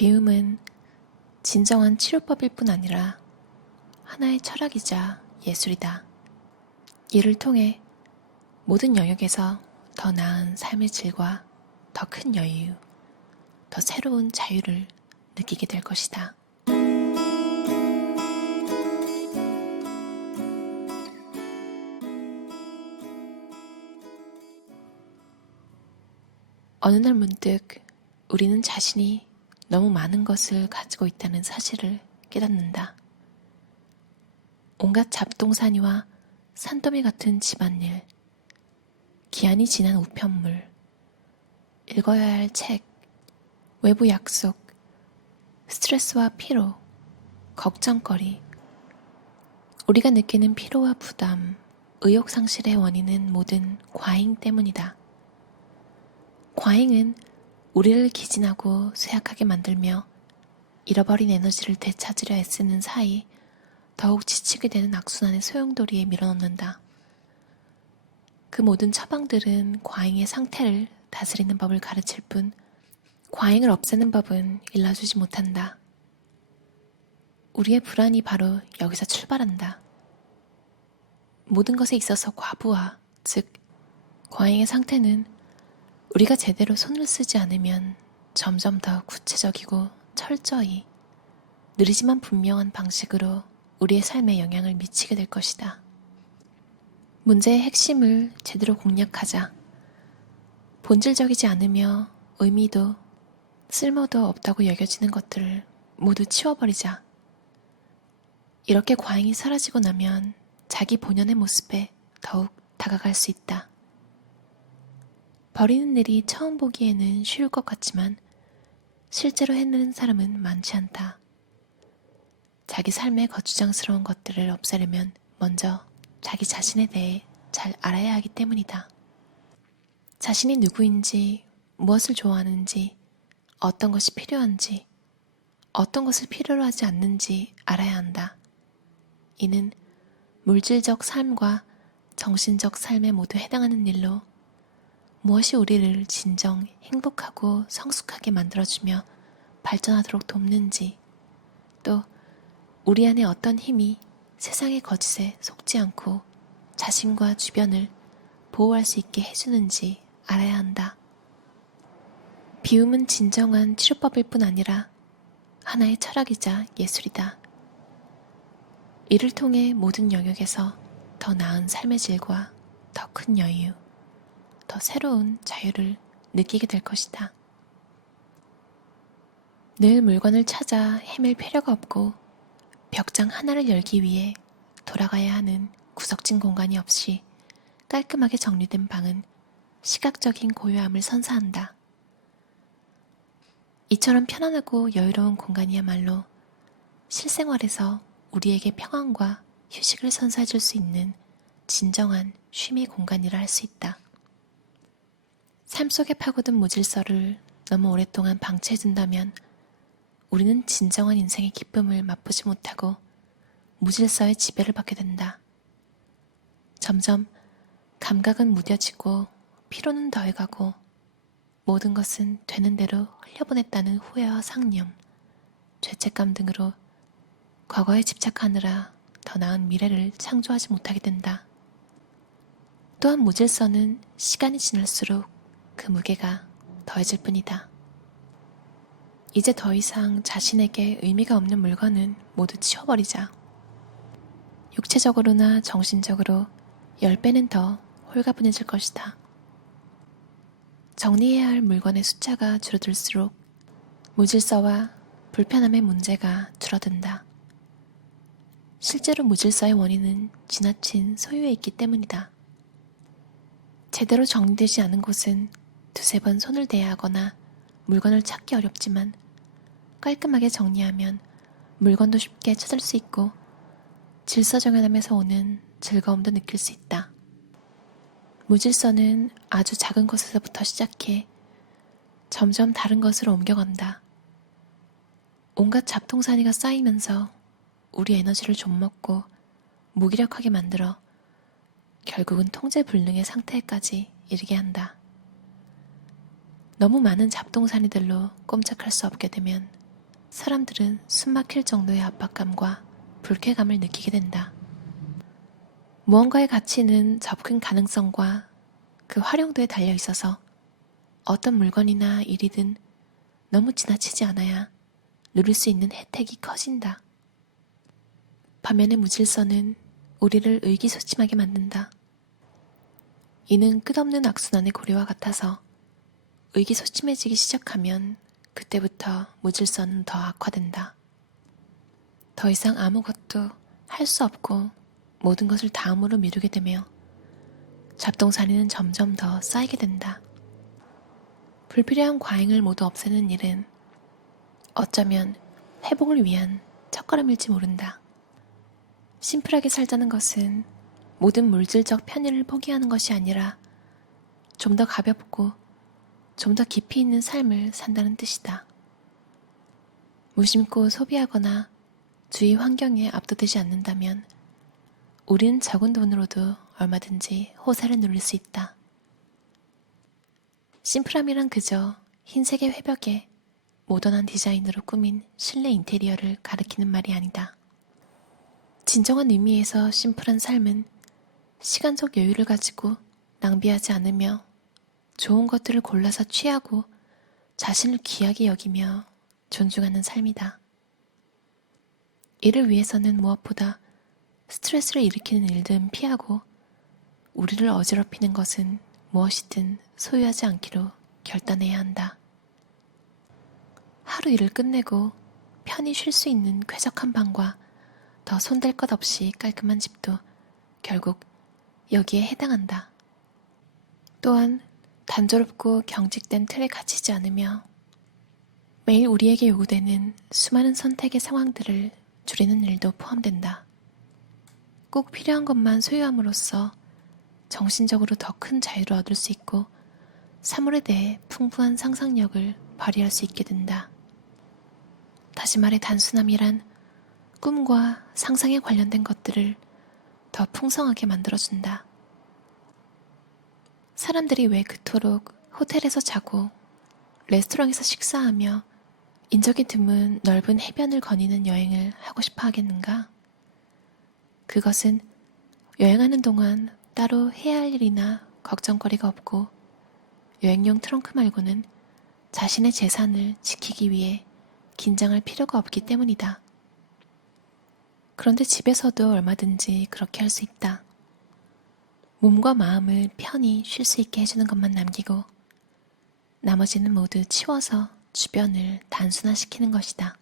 비움은 진정한 치료법일 뿐 아니라 하나의 철학이자 예술이다. 이를 통해 모든 영역에서 더 나은 삶의 질과 더 큰 여유, 더 새로운 자유를 느끼게 될 것이다. 어느 날 문득 우리는 자신이 너무 많은 것을 가지고 있다는 사실을 깨닫는다. 온갖 잡동사니와 산더미 같은 집안일, 기한이 지난 우편물, 읽어야 할 책, 외부 약속, 스트레스와 피로, 걱정거리. 우리가 느끼는 피로와 부담, 의욕 상실의 원인은 모든 과잉 때문이다. 과잉은 우리를 기진하고 쇠약하게 만들며 잃어버린 에너지를 되찾으려 애쓰는 사이 더욱 지치게 되는 악순환의 소용돌이에 밀어넣는다. 그 모든 처방들은 과잉의 상태를 다스리는 법을 가르칠 뿐 과잉을 없애는 법은 일러주지 못한다. 우리의 불안이 바로 여기서 출발한다. 모든 것에 있어서 과부하, 즉 과잉의 상태는 우리가 제대로 손을 쓰지 않으면 점점 더 구체적이고 철저히 느리지만 분명한 방식으로 우리의 삶에 영향을 미치게 될 것이다. 문제의 핵심을 제대로 공략하자. 본질적이지 않으며 의미도 쓸모도 없다고 여겨지는 것들을 모두 치워버리자. 이렇게 과잉이 사라지고 나면 자기 본연의 모습에 더욱 다가갈 수 있다. 버리는 일이 처음 보기에는 쉬울 것 같지만 실제로 해내는 사람은 많지 않다. 자기 삶의 거추장스러운 것들을 없애려면 먼저 자기 자신에 대해 잘 알아야 하기 때문이다. 자신이 누구인지, 무엇을 좋아하는지, 어떤 것이 필요한지, 어떤 것을 필요로 하지 않는지 알아야 한다. 이는 물질적 삶과 정신적 삶에 모두 해당하는 일로 무엇이 우리를 진정 행복하고 성숙하게 만들어주며 발전하도록 돕는지, 또 우리 안에 어떤 힘이 세상의 거짓에 속지 않고 자신과 주변을 보호할 수 있게 해주는지 알아야 한다. 비움은 진정한 치료법일 뿐 아니라 하나의 철학이자 예술이다. 이를 통해 모든 영역에서 더 나은 삶의 질과 더 큰 여유, 더 새로운 자유를 느끼게 될 것이다. 늘 물건을 찾아 헤맬 필요가 없고 벽장 하나를 열기 위해 돌아가야 하는 구석진 공간이 없이 깔끔하게 정리된 방은 시각적인 고요함을 선사한다. 이처럼 편안하고 여유로운 공간이야말로 실생활에서 우리에게 평안과 휴식을 선사해줄 수 있는 진정한 쉼의 공간이라 할 수 있다. 삶 속에 파고든 무질서를 너무 오랫동안 방치해둔다면 우리는 진정한 인생의 기쁨을 맛보지 못하고 무질서의 지배를 받게 된다. 점점 감각은 무뎌지고 피로는 더해가고 모든 것은 되는 대로 흘려보냈다는 후회와 상념, 죄책감 등으로 과거에 집착하느라 더 나은 미래를 창조하지 못하게 된다. 또한 무질서는 시간이 지날수록 그 무게가 더해질 뿐이다. 이제 더 이상 자신에게 의미가 없는 물건은 모두 치워버리자. 육체적으로나 정신적으로 10배는 더 홀가분해질 것이다. 정리해야 할 물건의 숫자가 줄어들수록 무질서와 불편함의 문제가 줄어든다. 실제로 무질서의 원인은 지나친 소유에 있기 때문이다. 제대로 정리되지 않은 곳은 두세 번 손을 대야 하거나 물건을 찾기 어렵지만 깔끔하게 정리하면 물건도 쉽게 찾을 수 있고 질서정연함에서 오는 즐거움도 느낄 수 있다. 무질서는 아주 작은 것에서부터 시작해 점점 다른 것으로 옮겨간다. 온갖 잡동사니가 쌓이면서 우리 에너지를 좀먹고 무기력하게 만들어 결국은 통제불능의 상태까지 이르게 한다. 너무 많은 잡동사니들로 꼼짝할 수 없게 되면 사람들은 숨막힐 정도의 압박감과 불쾌감을 느끼게 된다. 무언가의 가치는 접근 가능성과 그 활용도에 달려 있어서 어떤 물건이나 일이든 너무 지나치지 않아야 누릴 수 있는 혜택이 커진다. 반면에 무질서는 우리를 의기소침하게 만든다. 이는 끝없는 악순환의 고리와 같아서 의기소침해지기 시작하면 그때부터 무질서는 더 악화된다. 더 이상 아무것도 할 수 없고 모든 것을 다음으로 미루게 되며 잡동사니는 점점 더 쌓이게 된다. 불필요한 과잉을 모두 없애는 일은 어쩌면 회복을 위한 첫걸음일지 모른다. 심플하게 살자는 것은 모든 물질적 편의를 포기하는 것이 아니라 좀 더 가볍고 좀 더 깊이 있는 삶을 산다는 뜻이다. 무심코 소비하거나 주위 환경에 압도되지 않는다면 우리는 적은 돈으로도 얼마든지 호사를 누릴 수 있다. 심플함이란 그저 흰색의 회벽에 모던한 디자인으로 꾸민 실내 인테리어를 가리키는 말이 아니다. 진정한 의미에서 심플한 삶은 시간적 여유를 가지고 낭비하지 않으며 좋은 것들을 골라서 취하고 자신을 귀하게 여기며 존중하는 삶이다. 이를 위해서는 무엇보다 스트레스를 일으키는 일들은 피하고 우리를 어지럽히는 것은 무엇이든 소유하지 않기로 결단해야 한다. 하루 일을 끝내고 편히 쉴 수 있는 쾌적한 방과 더 손댈 것 없이 깔끔한 집도 결국 여기에 해당한다. 또한 단조롭고 경직된 틀에 갇히지 않으며 매일 우리에게 요구되는 수많은 선택의 상황들을 줄이는 일도 포함된다. 꼭 필요한 것만 소유함으로써 정신적으로 더 큰 자유를 얻을 수 있고 사물에 대해 풍부한 상상력을 발휘할 수 있게 된다. 다시 말해 단순함이란 꿈과 상상에 관련된 것들을 더 풍성하게 만들어준다. 사람들이 왜 그토록 호텔에서 자고 레스토랑에서 식사하며 인적이 드문 넓은 해변을 거니는 여행을 하고 싶어 하겠는가? 그것은 여행하는 동안 따로 해야 할 일이나 걱정거리가 없고 여행용 트렁크 말고는 자신의 재산을 지키기 위해 긴장할 필요가 없기 때문이다. 그런데 집에서도 얼마든지 그렇게 할 수 있다. 몸과 마음을 편히 쉴 수 있게 해주는 것만 남기고 나머지는 모두 치워서 주변을 단순화시키는 것이다.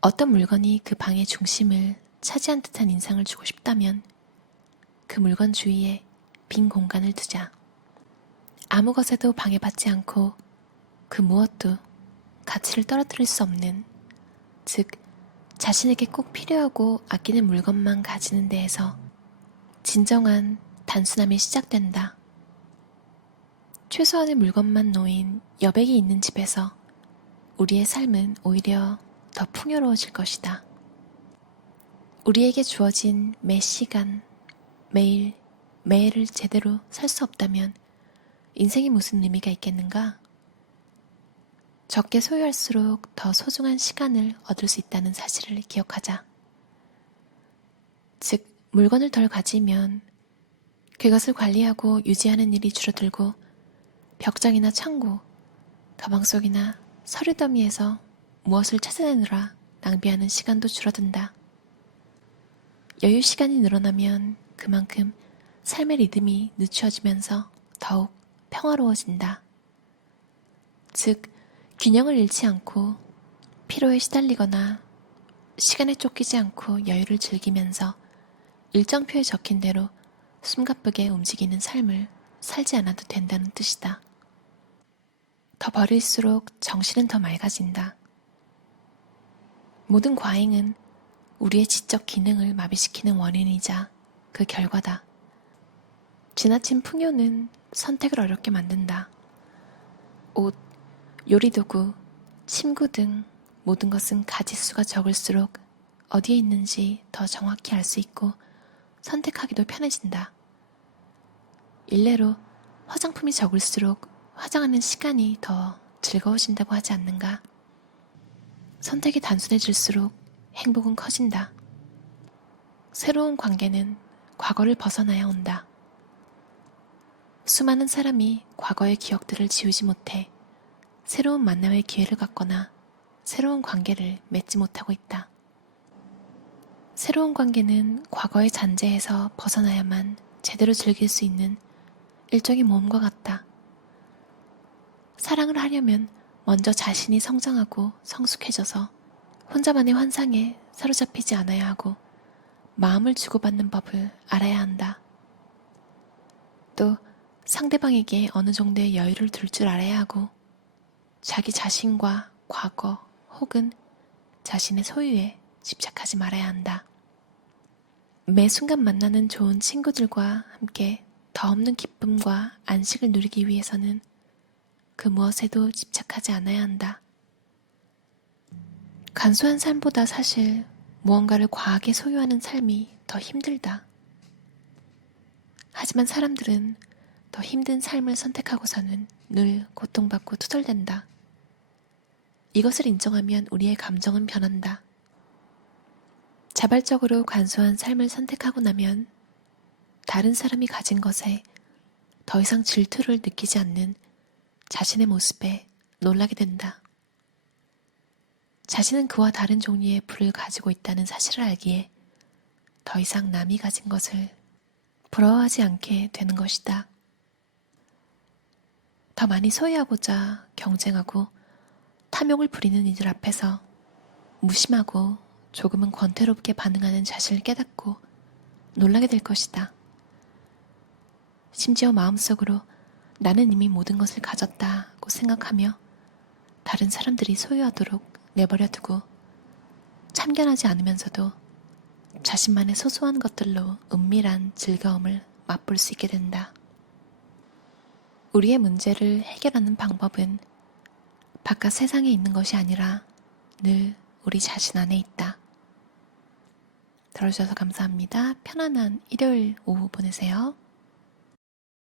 어떤 물건이 그 방의 중심을 차지한 듯한 인상을 주고 싶다면 그 물건 주위에 빈 공간을 두자. 아무 것에도 방해받지 않고 그 무엇도 가치를 떨어뜨릴 수 없는, 즉 자신에게 꼭 필요하고 아끼는 물건만 가지는 데에서 진정한 단순함이 시작된다. 최소한의 물건만 놓인 여백이 있는 집에서 우리의 삶은 오히려 더 풍요로워질 것이다. 우리에게 주어진 매 시간, 매일, 매해를 제대로 살 수 없다면 인생이 무슨 의미가 있겠는가? 적게 소유할수록 더 소중한 시간을 얻을 수 있다는 사실을 기억하자. 즉, 물건을 덜 가지면 그것을 관리하고 유지하는 일이 줄어들고 벽장이나 창고, 가방 속이나 서류 더미에서 무엇을 찾아내느라 낭비하는 시간도 줄어든다. 여유 시간이 늘어나면 그만큼 삶의 리듬이 늦추어지면서 더욱 평화로워진다. 즉, 균형을 잃지 않고 피로에 시달리거나 시간에 쫓기지 않고 여유를 즐기면서 일정표에 적힌 대로 숨가쁘게 움직이는 삶을 살지 않아도 된다는 뜻이다. 더 버릴수록 정신은 더 맑아진다. 모든 과잉은 우리의 지적 기능을 마비시키는 원인이자 그 결과다. 지나친 풍요는 선택을 어렵게 만든다. 옷, 요리도구, 침구 등 모든 것은 가짓수가 적을수록 어디에 있는지 더 정확히 알 수 있고 선택하기도 편해진다. 일례로 화장품이 적을수록 화장하는 시간이 더 즐거워진다고 하지 않는가? 선택이 단순해질수록 행복은 커진다. 새로운 관계는 과거를 벗어나야 온다. 수많은 사람이 과거의 기억들을 지우지 못해 새로운 만남의 기회를 갖거나 새로운 관계를 맺지 못하고 있다. 새로운 관계는 과거의 잔재에서 벗어나야만 제대로 즐길 수 있는 일종의 모험과 같다. 사랑을 하려면 먼저 자신이 성장하고 성숙해져서 혼자만의 환상에 사로잡히지 않아야 하고 마음을 주고받는 법을 알아야 한다. 또 상대방에게 어느 정도의 여유를 둘 줄 알아야 하고 자기 자신과 과거 혹은 자신의 소유에 집착하지 말아야 한다. 매 순간 만나는 좋은 친구들과 함께 더 없는 기쁨과 안식을 누리기 위해서는 그 무엇에도 집착하지 않아야 한다. 간소한 삶보다 사실 무언가를 과하게 소유하는 삶이 더 힘들다. 하지만 사람들은 더 힘든 삶을 선택하고서는 늘 고통받고 투덜댄다. 이것을 인정하면 우리의 감정은 변한다. 자발적으로 간소한 삶을 선택하고 나면 다른 사람이 가진 것에 더 이상 질투를 느끼지 않는 자신의 모습에 놀라게 된다. 자신은 그와 다른 종류의 부를 가지고 있다는 사실을 알기에 더 이상 남이 가진 것을 부러워하지 않게 되는 것이다. 더 많이 소유하고자 경쟁하고 탐욕을 부리는 이들 앞에서 무심하고 조금은 권태롭게 반응하는 자신을 깨닫고 놀라게 될 것이다. 심지어 마음속으로 나는 이미 모든 것을 가졌다고 생각하며 다른 사람들이 소유하도록 내버려 두고 참견하지 않으면서도 자신만의 소소한 것들로 은밀한 즐거움을 맛볼 수 있게 된다. 우리의 문제를 해결하는 방법은 바깥 세상에 있는 것이 아니라 늘 우리 자신 안에 있다. 들어주셔서 감사합니다. 편안한 일요일 오후 보내세요.